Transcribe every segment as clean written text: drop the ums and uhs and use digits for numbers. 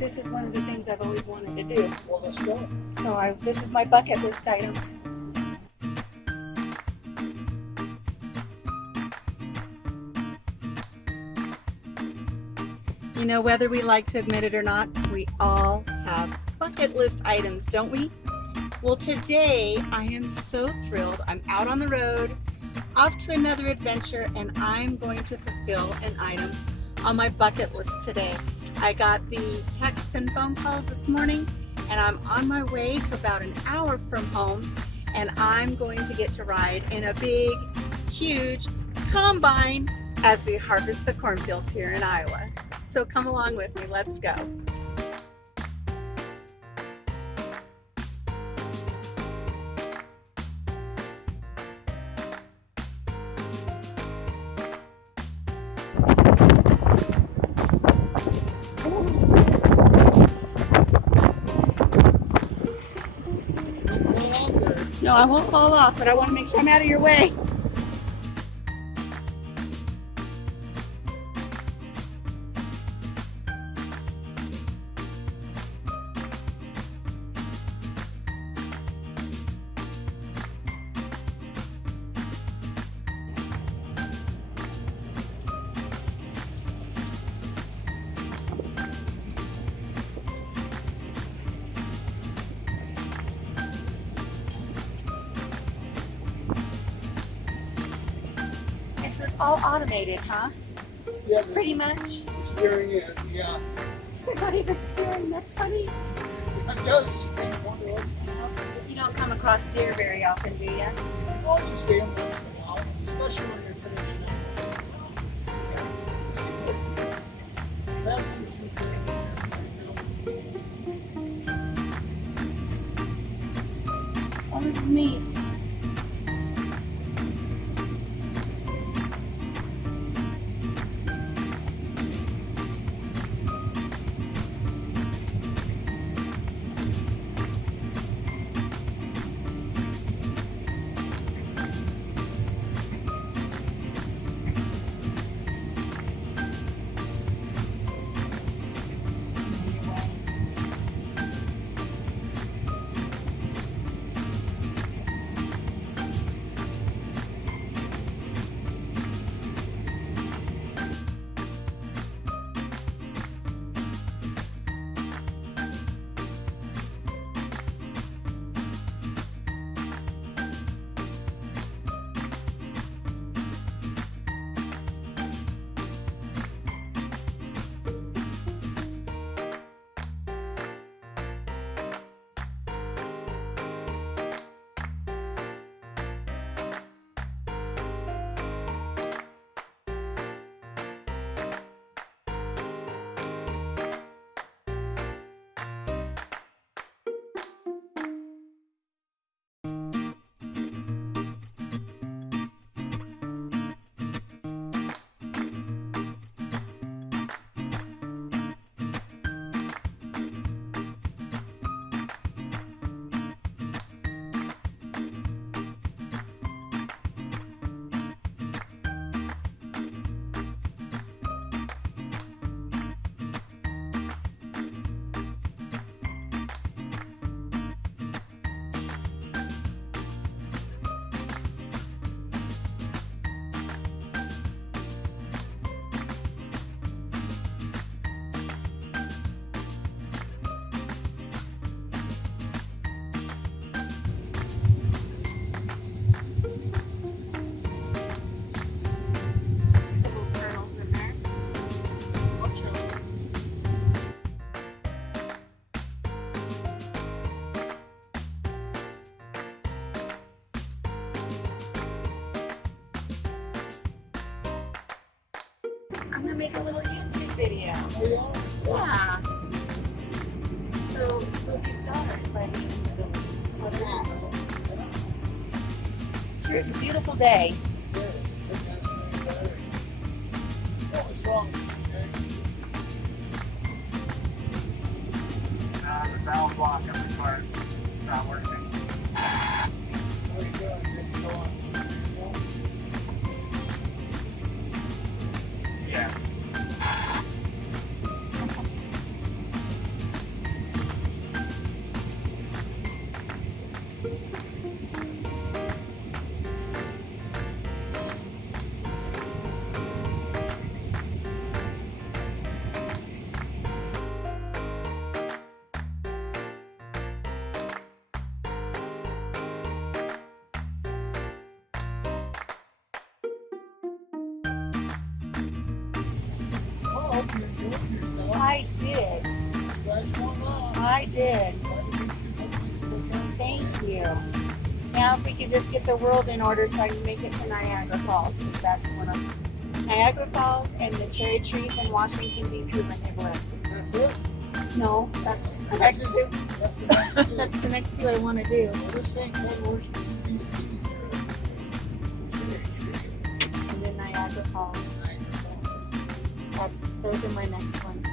this is one of the things I've always wanted to do. Well, let's go. So this is my bucket list item. You know, whether we like to admit it or not, we all have bucket list items, don't we? Well, today I am so thrilled. I'm out on the road, off to another adventure, and I'm going to fulfill an item on my bucket list today. I got the texts and phone calls this morning, and I'm on my way to about an hour from home, and I'm going to get to ride in a big, huge combine as we harvest the cornfields here in Iowa. So come along with me, let's go. No, I won't fall off, but I want to make sure I'm out of your way. So it's all automated, huh? Yeah, Pretty much. The steering is, yeah. They're not even steering, that's funny. It does. You don't come across deer very often, do you? Well, you see them once in a while, especially when you're finishing up. Yeah, you see the pheasants and things. Oh, this is neat. I'm gonna make a little YouTube video. Yeah. So we'll be stars by the end of that. Sure, it's a beautiful day. What's wrong? The valve block on the car is not working. Very good. Let's go on. Yeah. hope you enjoyed yourself. I did. Scratch one off. I did. Thank you. Now if we could just get the world in order so I can make it to Niagara Falls, because that's one of Niagara Falls and the cherry trees in Washington, D.C. when they bloom. That's it. No, that's just the next two. That's the next two. That's the next two I want to do. Well, this ain't no Washington, D.C. And then Niagara Falls. Those are my next ones.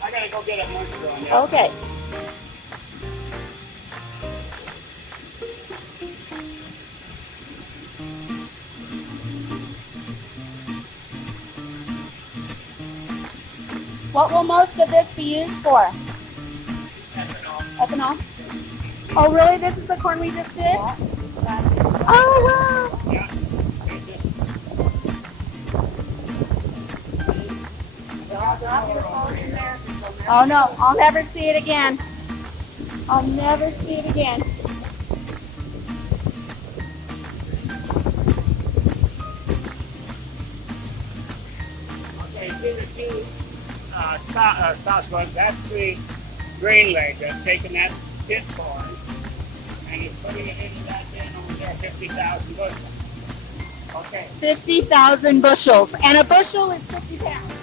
I gotta go get a moisture on you. Okay. What will most of this be used for? Ethanol. Oh, really? This is the corn we just did? Oh, wow. Yeah. Oh, no. I'll never see it again. I'll never see it again. Okay, see the two sauce ones. That's the green leg that's taking that pit corn and it's putting it into that bin over there, 50,000 bushels. Okay. 50,000 bushels. And a bushel is 50 pounds.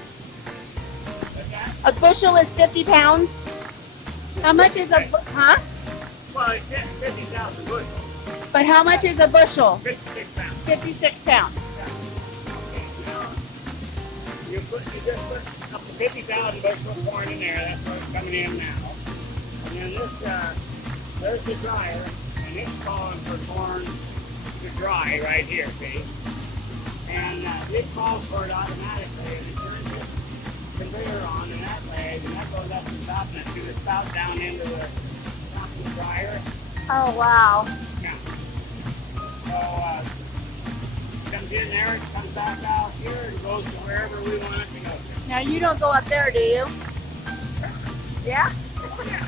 What's that? A bushel is 50 pounds. How much is huh? Well, it's 50,000 bushels. But how much is a bushel? 56 pounds. 56 pounds. Okay, now you just put up to 50,000 bushels of corn in there. That's what's coming in now. And then this, there's the dryer, and it's calling for corn to dry right here, see? And it calls for it automatically, and it turns this conveyor on in that leg, and that goes up the top, and it through the spout down into the top of the dryer. Oh, wow. Yeah. So, comes in there, it comes back out here, and goes to wherever we want it to go to. Now you don't go up there, do you? Yeah? Oh, yeah.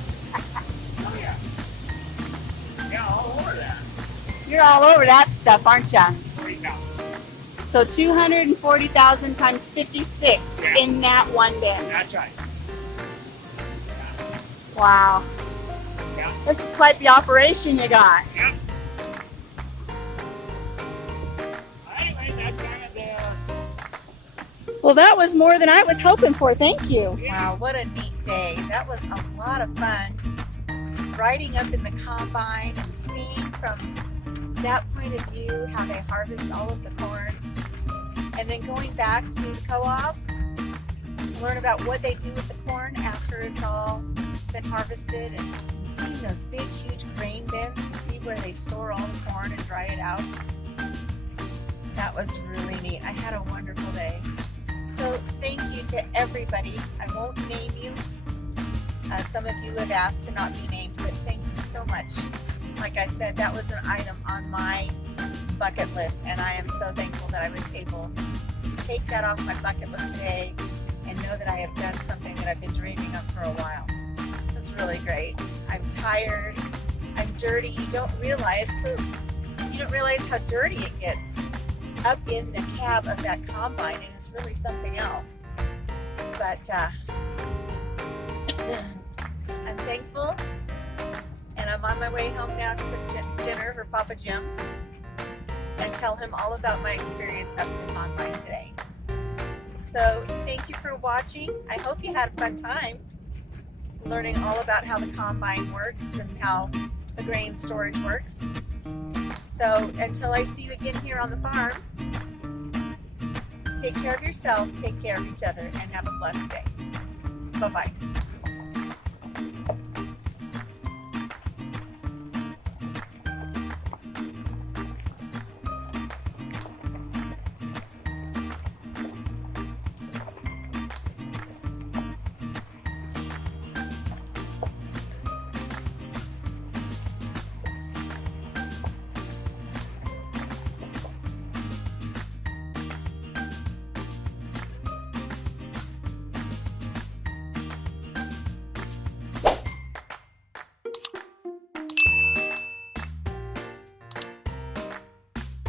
Oh, yeah. Yeah, all over that. You're all over that stuff, aren't you? 40,000. So 240,000 times 56 Yeah. in that one bin. That's right. Wow. Yeah. This is quite the operation you got. Yep. Anyway, that's kind of the... Well, that was more than I was hoping for. Thank you. Wow, what a neat day. That was a lot of fun. Riding up in the combine and seeing from that point of view how they harvest all of the corn. And then going back to the co-op to learn about what they do with the corn after it's all been harvested, and seeing those big, huge grain bins to see where they store all the corn and dry it out. That was really neat. I had a wonderful day. So thank you to everybody. I won't name you. Some of you have asked to not be named, but thank you so much. Like I said, that was an item on my bucket list, and I am so thankful that I was able to take that off my bucket list today and know that I have done something that I've been dreaming of for a while. It was really great. I'm tired. I'm dirty. You don't realize how dirty it gets up in the cab of that combine, and it's really something else. But I'm thankful, and I'm on my way home now to cook dinner for Papa Jim and tell him all about my experience up in the combine today. So thank you for watching. I hope you had a fun time learning all about how the combine works and how the grain storage works. So until I see you again here on the farm, take care of yourself, take care of each other, and have a blessed day. Bye-bye.